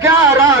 11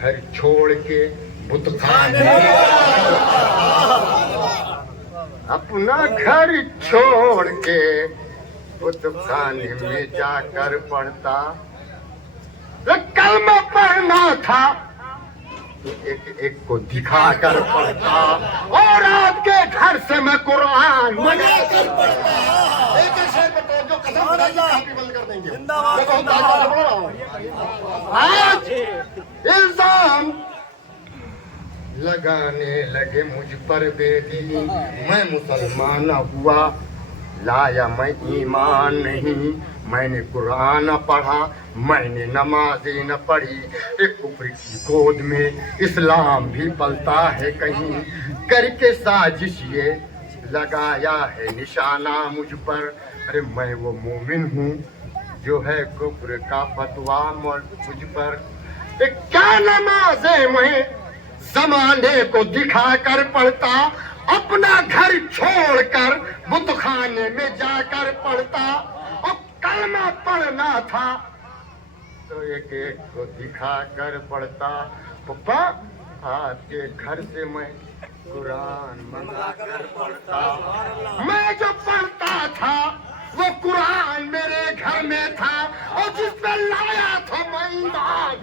گھر چھوڑ کے بت خانے اپنا گھر چھوڑ کے بت خانے میں جا کر پڑھتا. کلمہ پڑھنا تھا تو ایک کو دکھا کر پڑھتا اور آپ کے گھر سے میں قرآن منگا کر پڑھتا. ایک شعر پہ جو قسم خدائی کاپی بند کر دیں گے. آج الزام لگانے لگے مجھ پر بے دین. میں مسلمان ہوا لایا میں ایمان نہیں. میں نے قرآن نہ پڑھا, میں نے نمازیں نہ پڑھی. ایک کفر کی گود میں اسلام بھی پلتا ہے کہیں. کر کے سازش یہ لگایا ہے نشانہ مجھ پر. ارے میں وہ مومن ہوں جو ہے کفر کا فتویٰ مجھ پر. کیا نمازیں میں زمانے کو دکھا کر پڑھتا, اپنا گھر چھوڑ کر بت خانے میں جا کر پڑھتا. اور کلمہ پڑھنا تھا تو ایک ایک کو دکھا کر پڑھتا. پپا آپ کے گھر سے میں قرآن منگا کر پڑھتا. میں جو پڑھتا تھا وہ قرآن میرے گھر میں تھا اور جس پہ لایا تھا میں ایمان.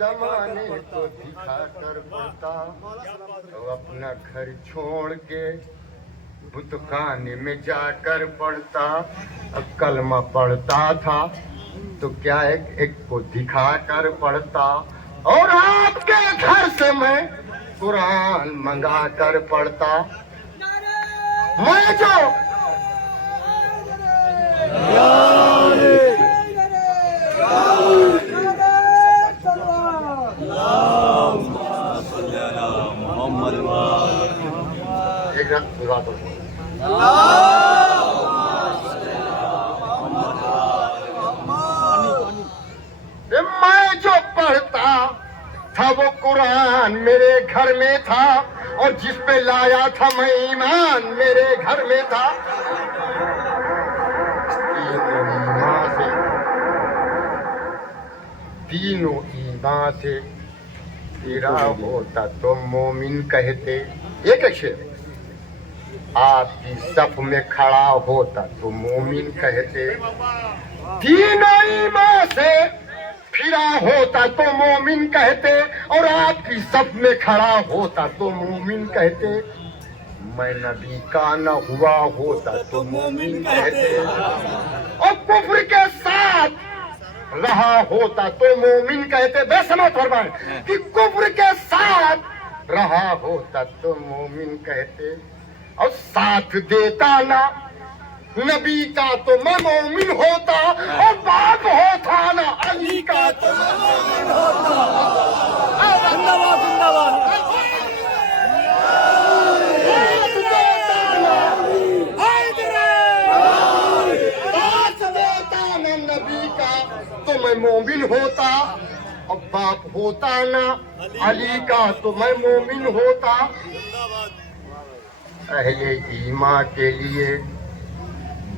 زمانے کو دکھا کر پڑھتا تو اپنا گھر چھوڑ کے بت خانے میں جا کر پڑھتا. اب کلمہ پڑھتا تھا تو کیا ایک کو دکھا کر پڑھتا اور آپ کے گھر سے میں قرآن منگا کر پڑھتا. میں جو میں جو پڑھتا تھا وہ قرآن میرے گھر میں تھا اور جس پہ لایا تھا میں ایمان میرے گھر میں تھا. تینوں ایمان سے تیرا ہوتا تو مومن کہتے. ایک شعر آپ کی صف میں کھڑا ہوتا تو مومن کہتے. تینوں ایمان سے پھرا ہوتا تو مومن کہتے اور آپ کی صف میں کھڑا ہوتا تو مومن کہتے. میں نبی کا نہ ہوا ہوتا تو مومن کہتے اور کفر کے ساتھ رہا ہوتا تو مومن کہتے. بے سمجھ فرمائیں کہ کفر کے ساتھ رہا ہوتا تو مومن کہتے. اور ساتھ دیتا نا نبی کا تو میں مومن ہوتا اور باپ ہوتا نا علی کا تو میں مومن ہوتا. ساتھ دیتا نا نبی کا تو میں مومن ہوتا اور باپ ہوتا نا علی کا تو میں مومن ہوتا. اہل ایمان کے لیے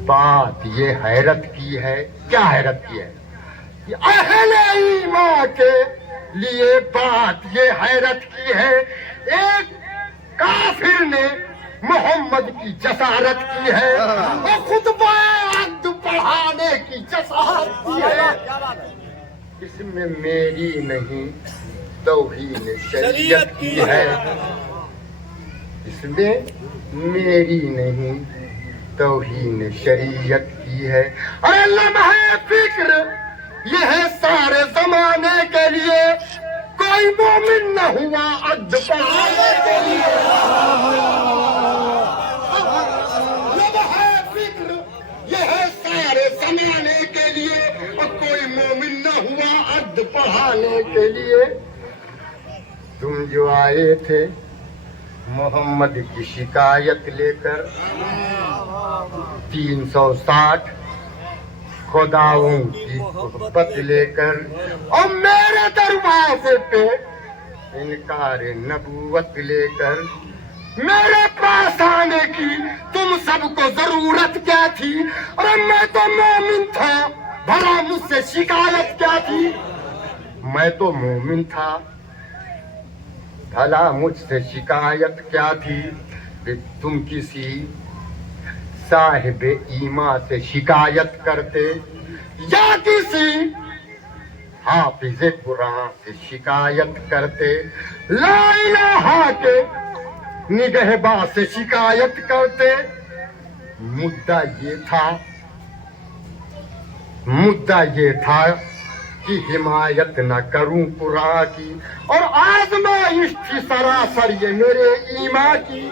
بات یہ حیرت کی ہے. کیا حیرت کی ہے؟ اہل ایمان کے لیے بات یہ حیرت کی ہے. ایک کافر نے محمد کی جسارت کی ہے اور خطبہ عقد پڑھانے کی جسارت کی ہے. اس میں میری نہیں توہین شریعت کی ہے. اس میں میری نہیں توہین شریعت کی ہے. ارے لمحہ فکر یہ ہے سارے زمانے کے لیے کوئی مومن نہ ہوا عد پڑھانے کے لیے. لمحہ فکر یہ ہے سارے زمانے کے لیے اور کوئی مومن نہ ہوا عد پڑھانے کے لیے. تم جو آئے تھے محمد کی شکایت لے کر 360 خداؤں کی محبت لے کر اور میرے دروازے پہ انکار نبوت لے کر میرے پاس آنے کی تم سب کو ضرورت کیا تھی؟ اور میں تو مومن تھا، بھلا مجھ سے شکایت کیا تھی؟ میں تو مومن تھا، بھلا مجھ سے شکایت کیا تھی؟ کہ تم کسی صاحب ایمان سے شکایت کرتے یا کسی حافظ قرآن سے شکایت کرتے، لا الہ کے نگہباں سے شکایت کرتے۔ مدعا یہ تھا کہ حمایت نہ کروں قرآن کی، اور آزمائش تھی سراسر یہ میرے ایمان کی۔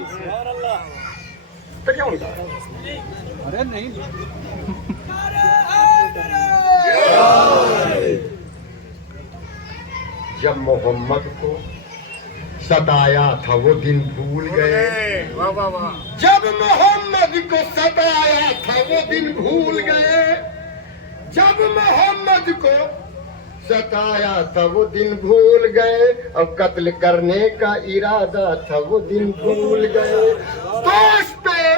تو کیا ہوگا؟ ارے نہیں، جب محمد کو ستایا تھا وہ دن بھول گئے، جب محمد کو ستایا تھا وہ دن بھول گئے، جب محمد کو ستایا تھا وہ دن بھول گئے، اور قتل کرنے کا ارادہ تھا وہ دن بھول گئے، دوست پہ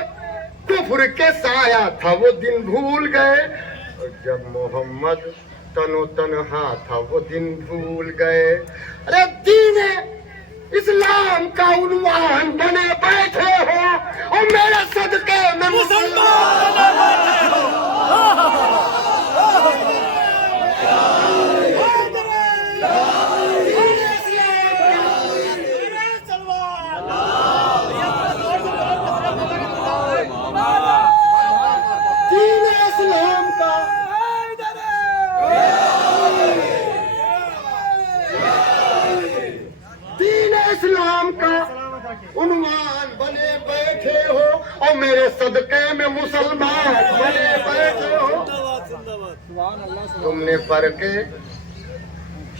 کفر کے سایہ تھا وہ دن بھول گئے، اور جب محمد تن و تنہا تھا وہ دن بھول گئے۔ ارے دین اسلام کا عنوان بنے بیٹھے ہو اور میرے صدقے میں دین اسلام کا اسلام کا عنوان بنے بیٹھے ہو اور میرے صدقے میں مسلمان بنے بیٹھے ہو۔ تم نے فرق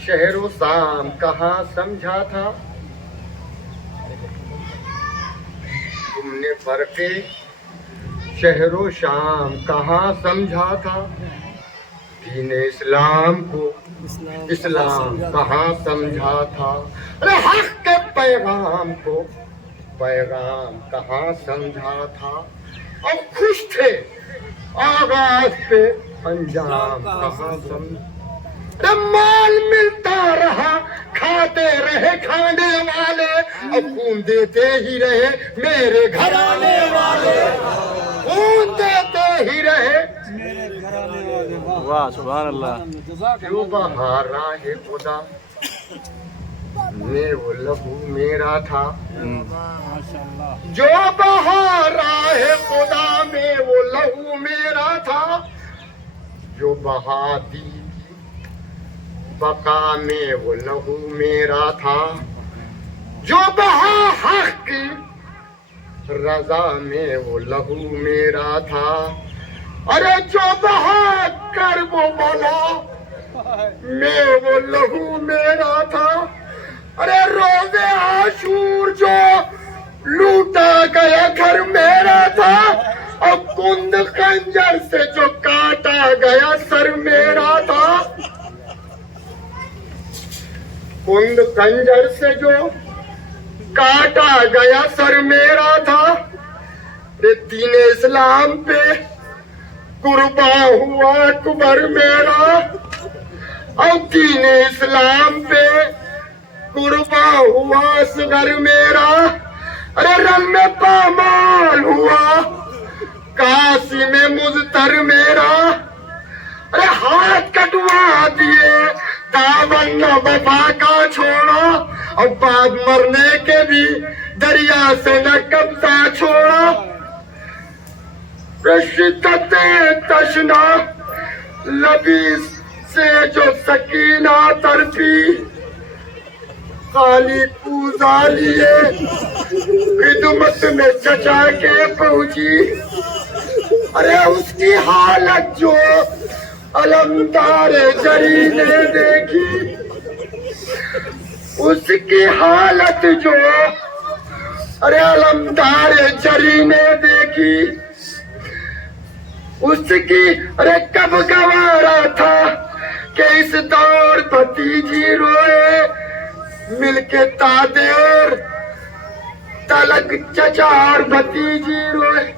شہر و شام کہاں سمجھا تھا؟ تم نے فرق شہر و شام کہاں سمجھا تھا؟ دین اسلام کو اسلام کہاں سمجھا تھا؟ ارے حق کے پیغام کو پیغام کہاں سمجھا تھا؟ اور خوش تھے آغاز پہ انجام کہاں سمجھا؟ ارے مال ملتا رہا کھاتے رہے کھانے والے، اور خون دیتے ہی رہے میرے گھرانے والے، خون دیتے ہی رہے۔ واہ سبحان اللہ۔ جو بہار راہ خدا میں وہ لہو میرا تھا، جو بہار راہ خدا میں وہ لہو میرا تھا، جو بہا دی بقا میں وہ لہو میرا تھا، جو بہا حق کی رضا میں وہ لہو میرا تھا، ارے جو بہا کرب و بلا میں وہ لہو میرا تھا، ارے روز عاشور جو لوٹا گیا گھر میرا تھا، اور کند خنجر سے جو کاٹا گیا سر میرا تھا، کند خنجر سے جو کاٹا گیا سر میرا تھا، دین اسلام پہ قربا ہوا اکبر میرا، اور دین اسلام پہ قربا ہوا اصغر میرا، ارے رن میں پامال ہوا قاسم مزتر میرا، ارے ہاتھ کٹوا دیے دامن نہ وفا کا چھوڑا، اور بعد مرنے کے بھی دریا سے نہ قبضہ چھوڑا، شدت تشنا لبی سے جو سکینہ ترپی، خالی پوزا لیے خدمت میں چچا کے پہنچی، ارے اس کی حالت جو علمدار جری نے دیکھی، اس کی حالت جو ارے علمدار جری نے دیکھی، اس کی ارے کب گواہ روئے مل کے تادیر تلک چچا اور بھتیجی روئے